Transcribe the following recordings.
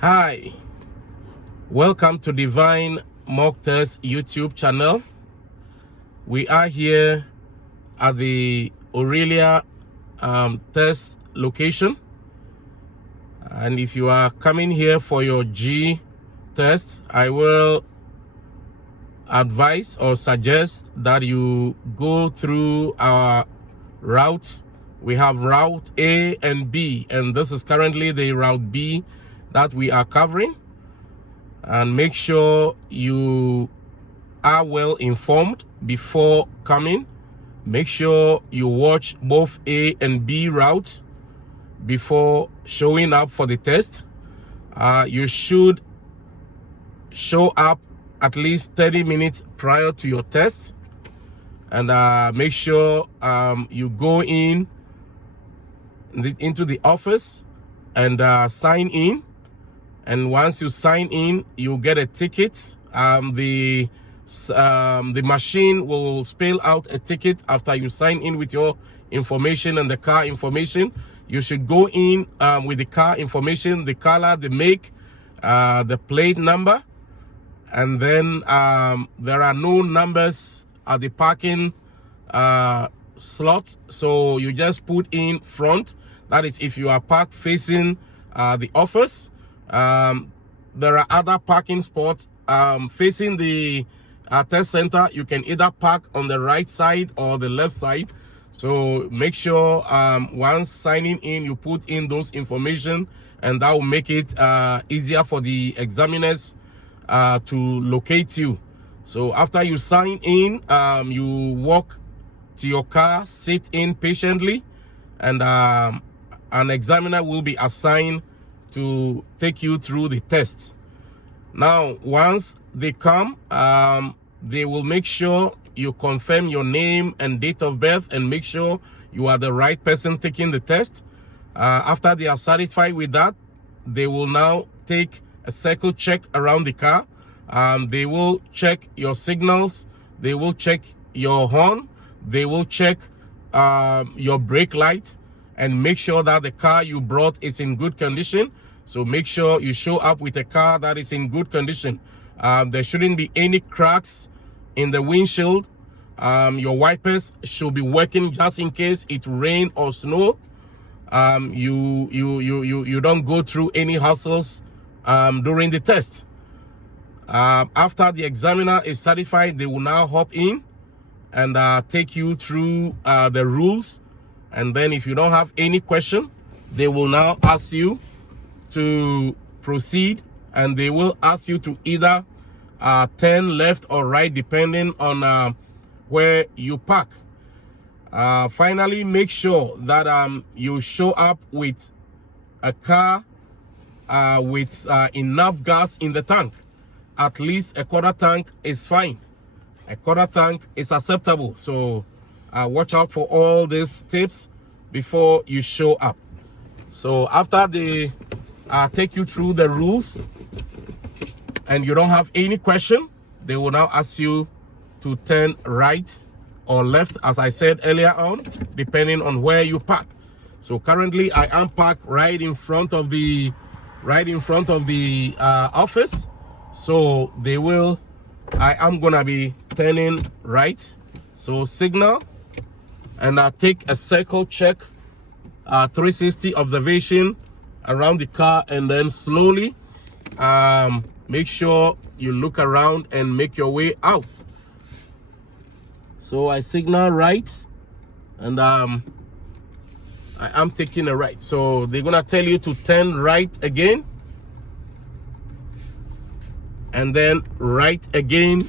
Hi, welcome to Divine Mock Test YouTube channel. We are here at the Orillia test location, and if you are coming here for your G test, I will advise or suggest that you go through our routes. We have route A and B, and this is currently the route B that we are covering. And make sure you are well informed before coming. Make sure you watch both A and B routes before showing up for the test. You should show up at least 30 minutes prior to your test, and make sure you go into the office and sign in. And once you sign in, you get a ticket. The machine will spell out a ticket after you sign in with your information and the car information. You should go in with the car information, the color, the make, the plate number, and then there are no numbers at the parking slot, so you just put in front. That is if you are parked facing the office. There are other parking spots facing the test center. You can either park on the right side or the left side. So make sure once signing in, you put in those information, and that will make it easier for the examiners to locate you. So after you sign in, you walk to your car, sit in patiently, and an examiner will be assigned to take you through the test. Now, once they come, they will make sure you confirm your name and date of birth and make sure you are the right person taking the test. After they are satisfied with that, they will now take a circle check around the car. They will check your signals, they will check your horn, they will check your brake light, and make sure that the car you brought is in good condition. So make sure you show up with a car that is in good condition. There shouldn't be any cracks in the windshield. Your wipers should be working just in case it rain or snow. You don't go through any hassles during the test. After the examiner is certified, they will now hop in and take you through the rules. And then if you don't have any question, they will now ask you to proceed, and they will ask you to either turn left or right depending on where you park. Finally, make sure that you show up with a car with enough gas in the tank. At least a quarter tank is fine. A quarter tank is acceptable. So watch out for all these tips before you show up. So after they take you through the rules and you don't have any question, they will now ask you to turn right or left, as I said earlier on, depending on where you park. So currently I am parked right in front of the office. So I am gonna be turning right. So signal, and take a circle check, 360 observation around the car, and then slowly make sure you look around and make your way out. So I signal right, and I am taking a right. So they're gonna tell you to turn right again, and then right again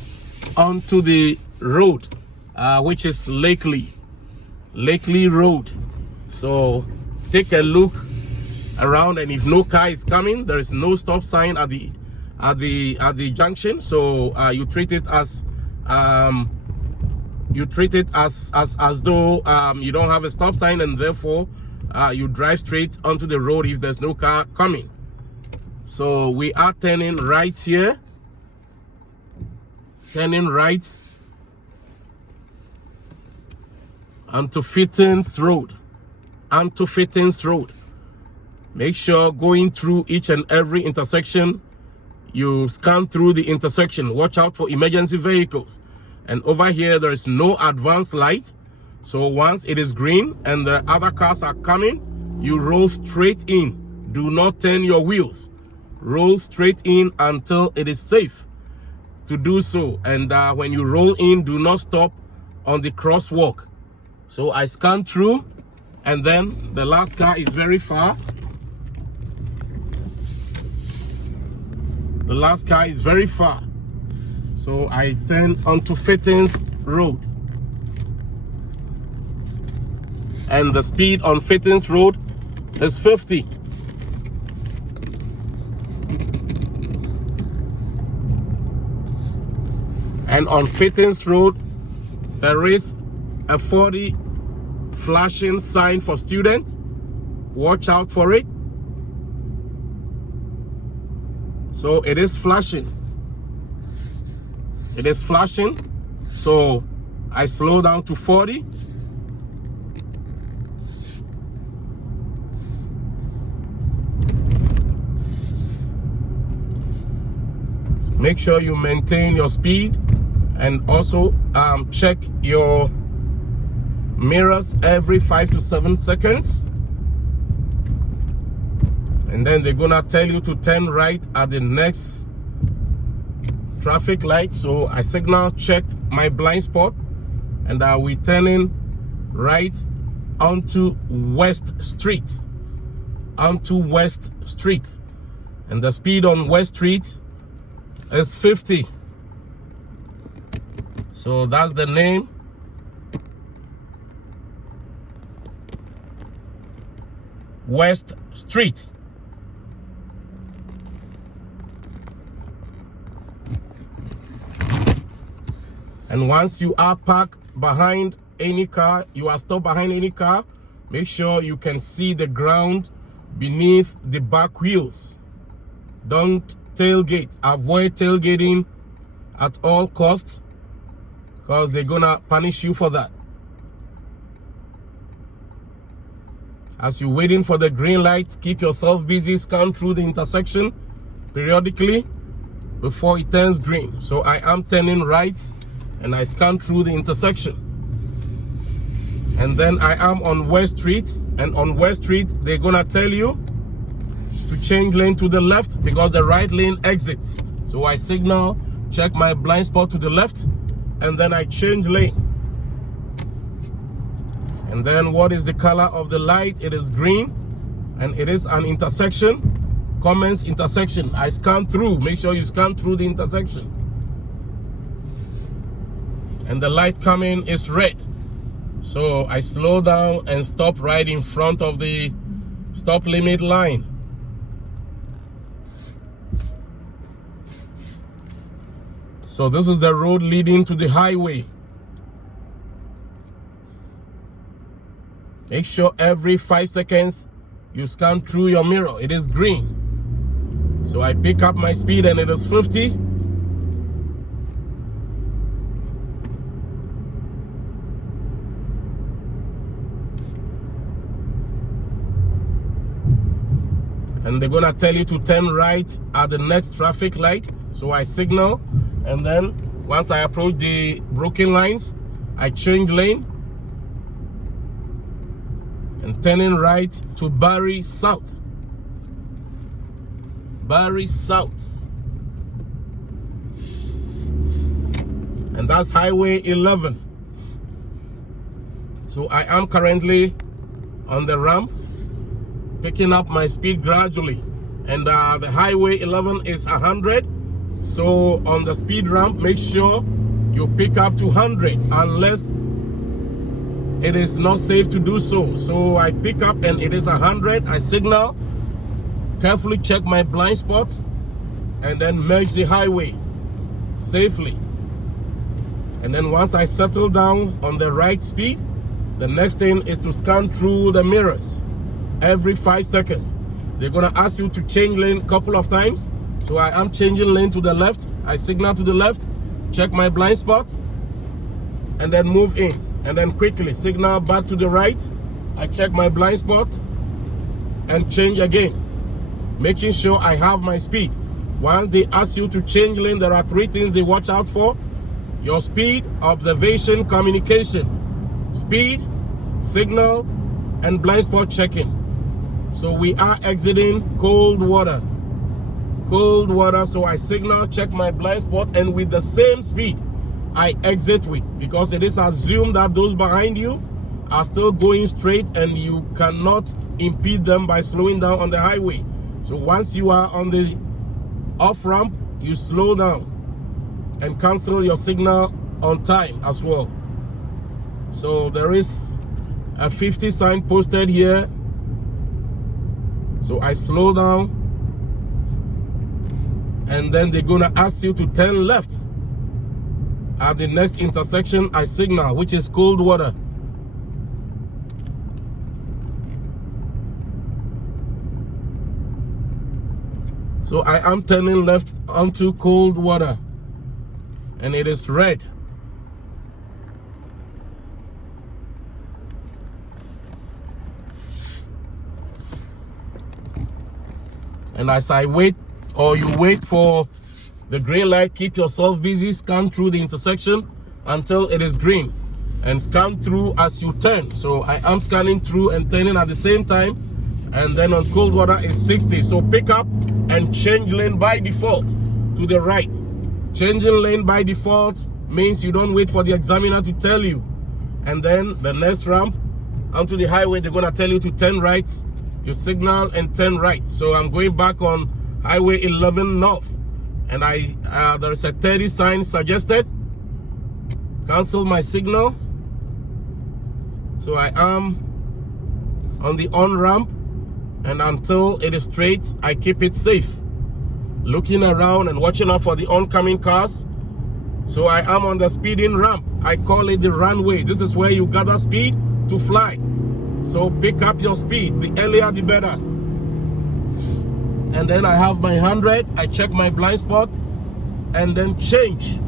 onto the road, which is Lakely Road. So take a look around, and if no car is coming, there is no stop sign at the junction. So you treat it as though you don't have a stop sign, and therefore you drive straight onto the road if there's no car coming. So we are turning right here, turning right onto Fittings Road. Make sure going through each and every intersection, you scan through the intersection. Watch out for emergency vehicles. And over here, there is no advanced light. So once it is green and the other cars are coming, you roll straight in. Do not turn your wheels. Roll straight in until it is safe to do so. And when you roll in, do not stop on the crosswalk. So I scan through, and then the last car is very far. The last car is very far. So I turn onto Fittings Road. And the speed on Fittings Road is 50. And on Fittings Road, there is a 40 flashing sign for students. Watch out for it. So it is flashing. It is flashing. So I slow down to 40. So make sure you maintain your speed, and also check your mirrors every 5 to 7 seconds. And then they're gonna tell you to turn right at the next traffic light. So I signal check my blind spot, and we turning right onto West Street. Onto West Street. And the speed on West Street is 50. So that's the name. West Street. And once you are parked behind any car, you are stopped behind any car, make sure you can see the ground beneath the back wheels. Don't tailgate. Avoid tailgating at all costs, because they're gonna punish you for that. As you're waiting for the green light, keep yourself busy, scan through the intersection periodically before it turns green. So I am turning right, and I scan through the intersection. And then I am on West Street, and on West Street, they're gonna tell you to change lane to the left because the right lane exits. So I signal, check my blind spot to the left, and then I change lane. And then what is the color of the light? It is green, and it is an intersection, commence intersection. I scan through, make sure you scan through the intersection. And the light coming is red. So I slow down and stop right in front of the stop limit line. So this is the road leading to the highway. Make sure every 5 seconds you scan through your mirror. It is green. So I pick up my speed, and it is 50. And they're gonna tell you to turn right at the next traffic light. So I signal, and then once I approach the broken lines, I change lane and turning right to Barry South. Barry South. And that's Highway 11. So I am currently on the ramp, picking up my speed gradually. And the Highway 11 is 100. So on the speed ramp, make sure you pick up to 100 unless it is not safe to do so. So I pick up, and it is 100. I signal, carefully check my blind spot, and then merge the highway safely. And then once I settle down on the right speed, the next thing is to scan through the mirrors every 5 seconds. They're gonna ask you to change lane a couple of times. So I am changing lane to the left. I signal to the left, check my blind spot, and then move in. And then quickly signal back to the right. I check my blind spot, and change again, making sure I have my speed. Once they ask you to change lane, there are 3 things they watch out for: your speed, observation, communication. Speed, signal, and blind spot checking. So we are exiting cold water. Cold water, so I signal, check my blind spot, and with the same speed I exit with, because it is assumed that those behind you are still going straight and you cannot impede them by slowing down on the highway. So once you are on the off ramp, you slow down and cancel your signal on time as well. So there is a 50 sign posted here, so I slow down, and then they're gonna ask you to turn left. At the next intersection, I signal, which is cold water. So I am turning left onto cold water, and it is red. And as I wait, or you wait for the green light, keep yourself busy, scan through the intersection until it is green, and scan through as you turn. So I am scanning through and turning at the same time, and then on cold water is 60. So pick up and change lane by default to the right. Changing lane by default means you don't wait for the examiner to tell you. And then the next ramp onto the highway, they're gonna tell you to turn right. You signal and turn right. So I'm going back on Highway 11 North, and there is a 30 sign suggested. Cancel my signal. So I am on the on ramp, and until it is straight, I keep it safe, looking around and watching out for the oncoming cars. So I am on the speeding ramp. I call it the runway. This is where you gather speed to fly. So pick up your speed, the earlier the better. And then I have my 100, I check my blind spot, and then change.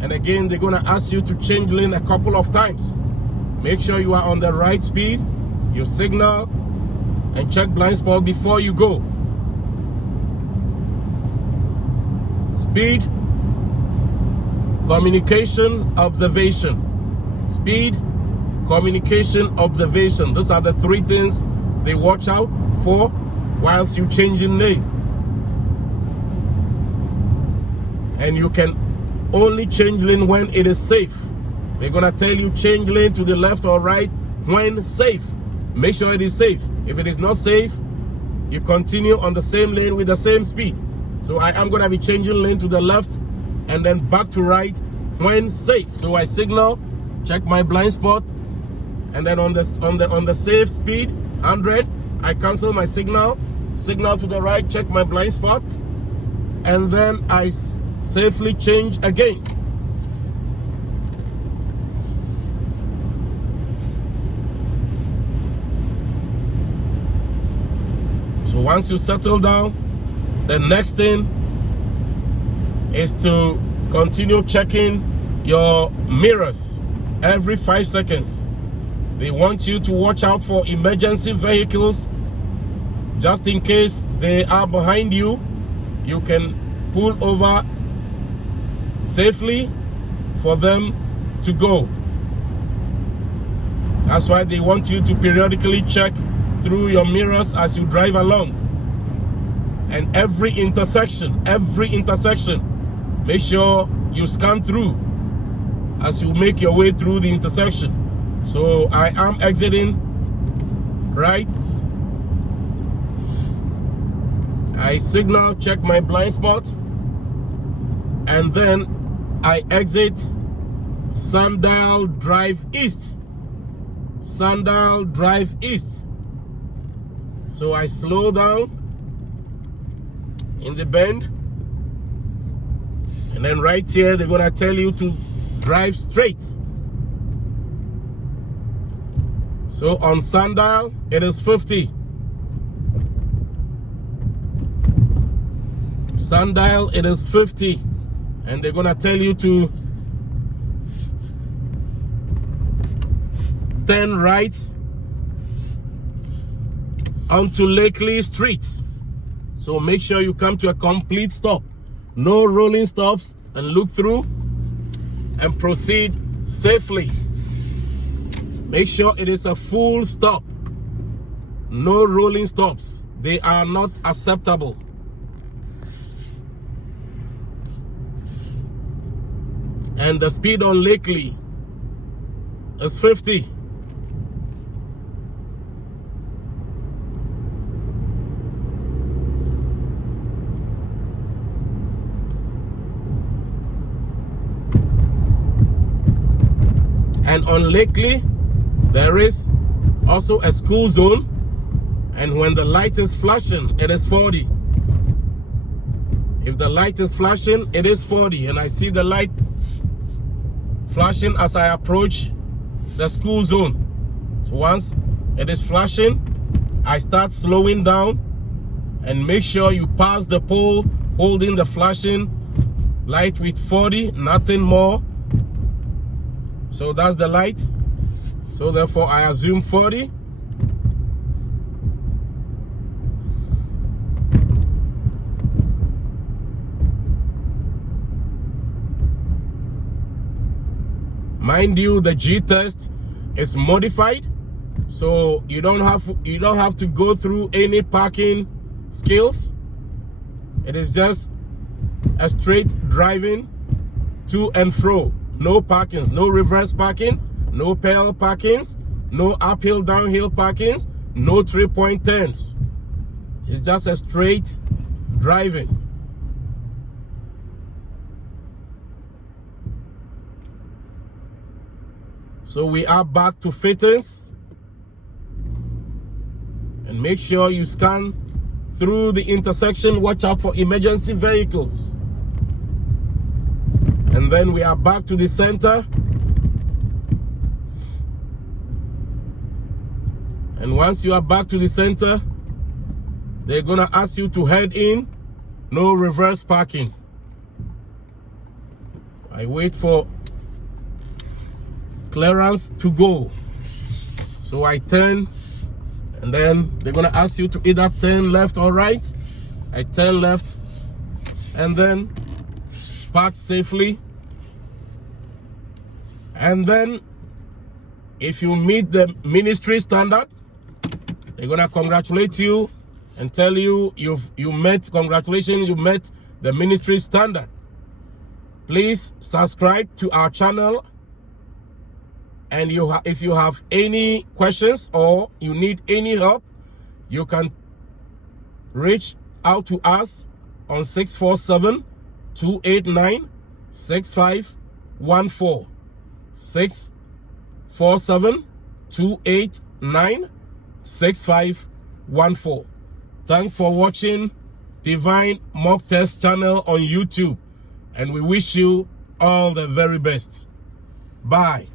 And again, they're gonna ask you to change lane a couple of times. Make sure you are on the right speed, you signal, and check blind spot before you go. Speed, communication, observation. Speed, communication, observation. Those are the 3 things they watch out for whilst you changing lane. And you can only change lane when it is safe. They're gonna tell you change lane to the left or right when safe. Make sure it is safe. If it is not safe, you continue on the same lane with the same speed. So I am gonna be changing lane to the left and then back to right when safe. So I signal, check my blind spot, and then on the safe speed 100, I cancel my signal to the right, check my blind spot, and then I safely change again. So once you settle down, the next thing is to continue checking your mirrors every 5 seconds. They want you to watch out for emergency vehicles. Just in case they are behind you, you can pull over safely for them to go. That's why they want you to periodically check through your mirrors as you drive along. And every intersection, make sure you scan through as you make your way through the intersection. So I am exiting right. I signal, check my blind spot, and then I exit Sundial Drive East. Sundial Drive East. So I slow down in the bend, and then right here they're gonna tell you to drive straight. So on Sundial it is 50. Sundial it is 50, and they're gonna tell you to turn right onto Lakely Street. So make sure you come to a complete stop. No rolling stops, and look through and proceed safely. Make sure it is a full stop. No rolling stops. They are not acceptable. And the speed on Lakely is 50. And on Lakely, there is also a school zone. And when the light is flashing, it is 40. If the light is flashing, it is 40. And I see the light flashing as I approach the school zone. So once it is flashing, I start slowing down, and make sure you pass the pole holding the flashing light with 40, nothing more. So that's the light. So therefore I assume 40. Mind you, the G test is modified, so you don't have to go through any parking skills. It is just a straight driving to and fro. No parkings, no reverse parking, no parallel parkings, no uphill, downhill parkings, no 3-point turns. It's just a straight driving. So we are back to fittings, and make sure you scan through the intersection. Watch out for emergency vehicles. And then we are back to the center. And once you are back to the center, they're gonna ask you to head in. No reverse parking. I wait for clearance to go. So I turn, and then they're gonna ask you to either turn left or right. I turn left, and then park safely. And then if you meet the ministry standard, they're gonna congratulate you and tell you congratulations, you met the ministry standard. Please subscribe to our channel. And if you have any questions or you need any help, you can reach out to us on 647-289-6514. 647-289-6514. Thanks for watching Divine Mock Test channel on YouTube, and we wish you all the very best. Bye.